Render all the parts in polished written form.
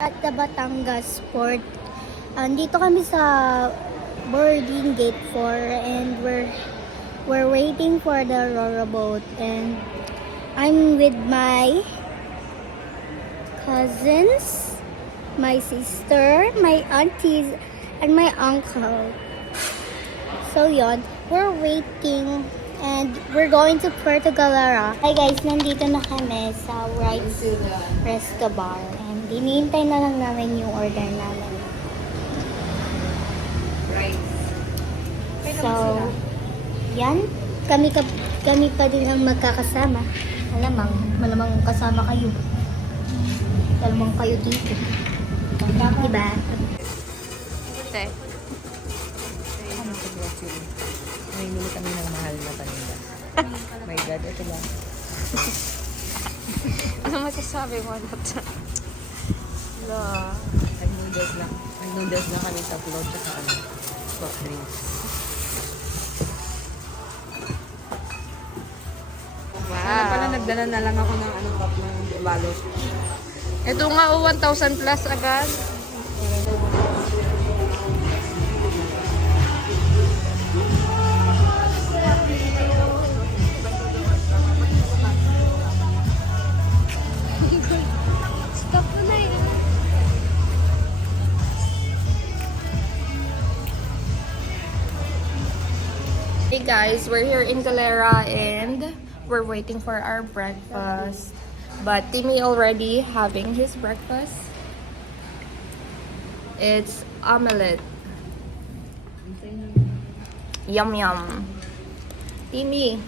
At the Batangas Port. Dito kami sa boarding gate 4 and we're waiting for the Roro boat, and I'm with my cousins, my sister, my aunties, and my uncle. So yon, we're waiting and we're going to Puerto Galera. Hi guys, nandito na kami sa Wright's Resto Bar and hinihintay na lang namin yung order namin. So, yan. Kami pa din ang magkakasama. Malamang kasama kayo. Malamang kayo dito. Diba? Te. Namimili kami ng mahal na paninda. My God, ito lang. Ano masasabi mo na ito? Nag-noodles lang. Nag-noodles lang kami sa float at soft drinks. Kaya pala nagdala na lang ako ng cup ng balot. Ito nga 1,000 plus agad. Stop na eh. Hey guys, we're here in Galera and we're waiting for our breakfast. But Timmy already having his breakfast. It's omelette. Yum yum. Timmy.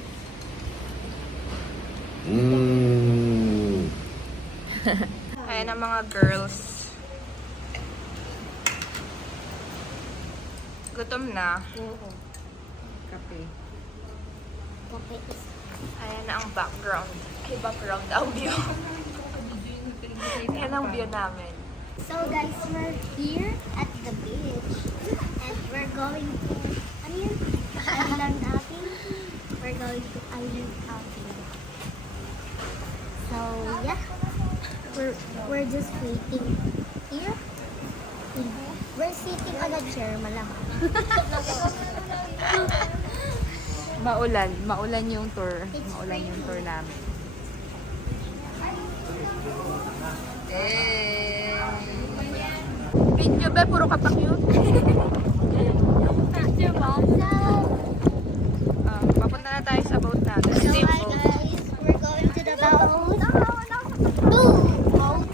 Ayan ang mga girls. Gutom na. Kape. Ayan na ang background. Ay, background audio. Ayan ang view namin. So guys, we're here at the beach and we're going to island hopping. We're going to island hopping. So yeah, we're just waiting here. We're sitting on a chair, malamang. Maulan yung tour. Maulan yung tour namin. Video ba? Puro ka pa cute. Diba? Papunta na tayo sa boat natin. So hi guys, we're going to the boat. Boom! Boat.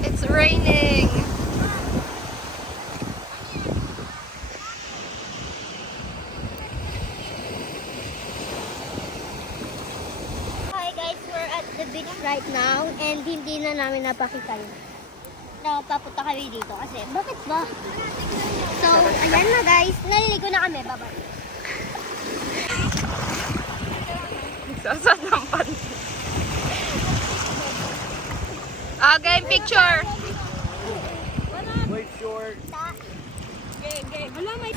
It's raining. Hi guys, we're at the beach right now and hindi na namin napakita yun. Papunta kami dito kasi bakit ba? So, ayan na guys, naliligo na kami, bye-bye. Sasampan. Game picture. Wait short. Wala may...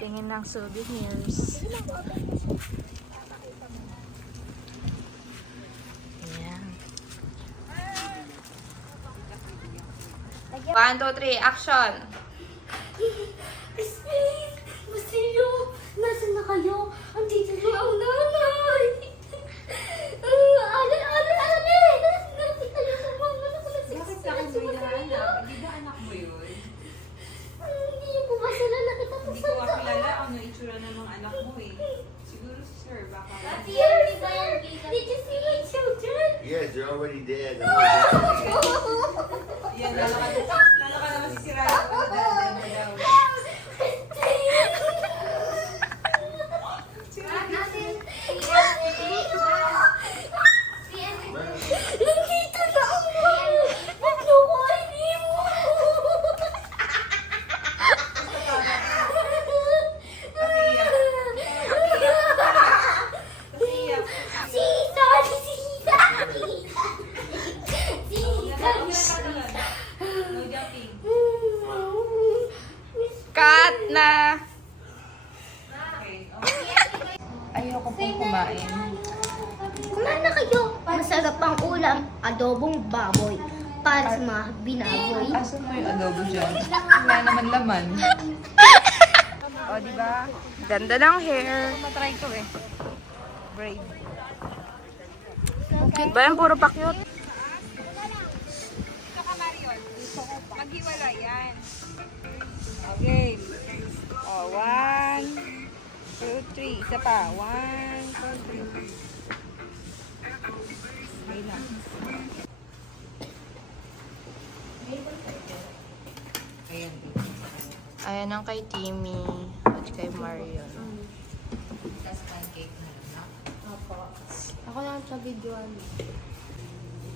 Tingin ng souvenirs. Ayan. 1, 2, 3, action! Space! Basilio! Nasaan na kayo? Andito na ang nanay! Ale! Nakita niyo sa mga Bakit sa akin mo hinahanap? Hindi ba anak mo yun? Hindi niyo po ba sila nakita po Hindi sa ko kakilala ano itsura ng mga anak mo eh. Siguro si sir, baka. Did you see my children? Yes, they're already dead. Yan, lalaka naman si Siraya pala dahil mo daw. Nakita na ako! Nagloko hindi mo! Sita! No jumping. Cut na! Okay. Ayoko pong kumain. Kumain na kayo! Masarap ang ulam, adobong baboy. Para sa mga binaboy. Asan mo yung adobo dyan? Wala naman laman. O, diba? Ganda ng hair. Matry ko eh. Braid. Cute ba yan? Puro pa-cute. Maghiwalay yan. Okay. O, 1, 2, 3. Isa pa. 1, 2, 3. Okay lang. Ayan. Ayan ang kay Timmy at kay Marion. Tapos pancake na lang. Ako lang sa video.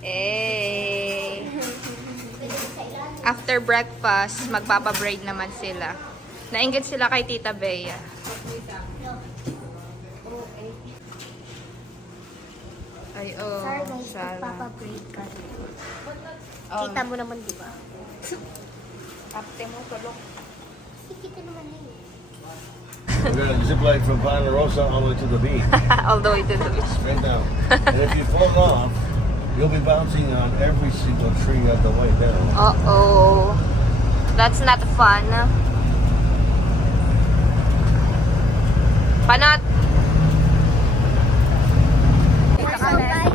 Eh. After breakfast, magpapabraid naman sila. Nainggit sila kay Tita Bea. Ay, oh. Sorry guys, Sarah. magpapabraid ka. Oh, Kita mo naman, di ba? Kapte mo, tulong. Kita naman yun. We're gonna zip line from Ponderosa all the way to the beach, All the way to the beach. straight down. And if you fall off, you'll be bouncing on every single tree on the way down. Uh-oh. That's not fun. Panat! So guys,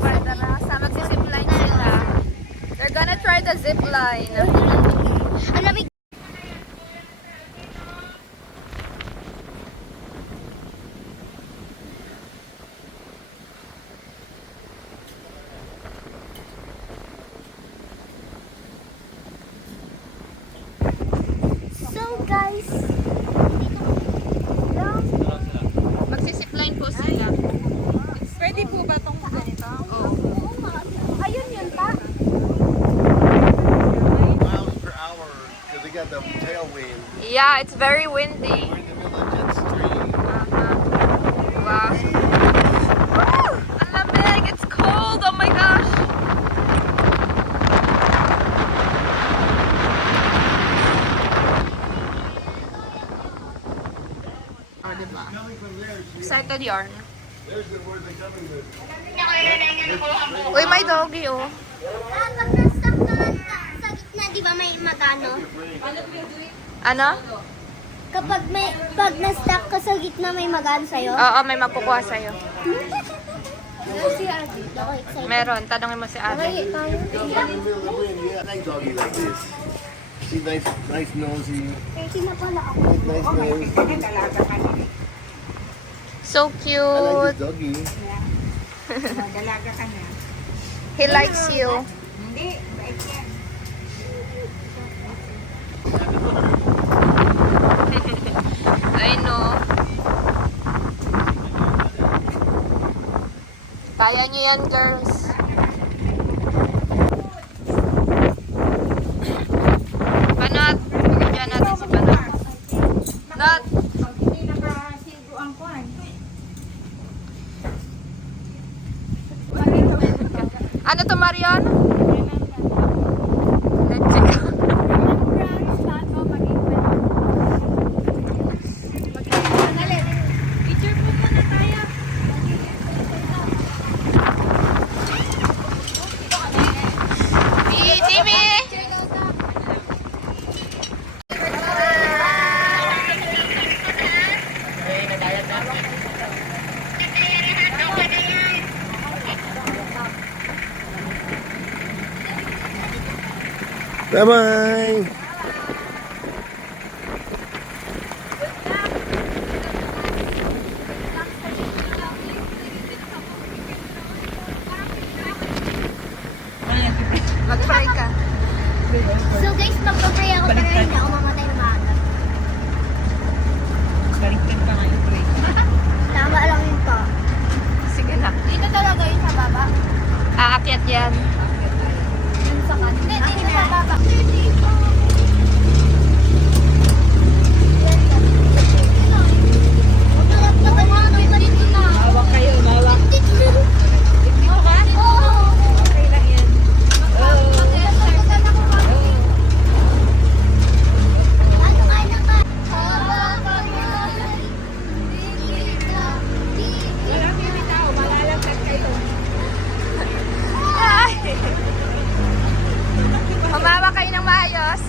Magsisipline sila. They're gonna try the zip line. ang lamig. So guys, Magsisipline po sila. Pwede po ba itong ganito? ayun yun pa. Miles per hour, because they got the tailwind. Yeah, it's very windy. We're in the middle of jet stream. Wow. Woo! Ang lamig! It's cold! Oh my gosh! Oh, diba? Coming from there, Excited yarn. there's the word they're coming with. Uy, may doggy oh. Pag na-stop naman sa gitna, di ba may magano? Ano? Pag na-stop ka sa gitna, may magano sa'yo? Oo, may makukuha sa'yo. Si Adi. Ako excited. Meron, tanongin mo si ate. Okay, tayo. In the middle of the wind, yeah. Nice doggy like this. See, nice nosy, Kasi na pala ako. nice nose. So I like cute. this doggy. Dalaga ka na. He likes you. Hindi, bait yan. I know. Kaya niyo yan, girls. Panat. Bigyan natin si Panat. Nat. Hindi nakasigo ang kwan. Ano to, Marion? Let's go. Picture po muna tayo. Timmy! Bye-bye. Mag-pray ka. So guys, magpa-pray ako pero hindi ako mamatay na maaga. Baliktad pa nga yung tray. Tama lang yun pa. Sige na. Dito talaga yun sa baba. Aakyat yan. Yun sa kan. Hindi, dito sa baba. Mawak kayo, mawak. Oo. Okay lang yan. Wala may tao, malalagkat kayo. Ay! Humawa kayo ng maayos.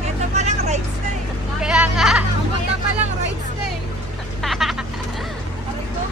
Ito pa lang rides na eh. Kaya nga. Ito pa lang rides na eh. Oh my God.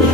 Oh,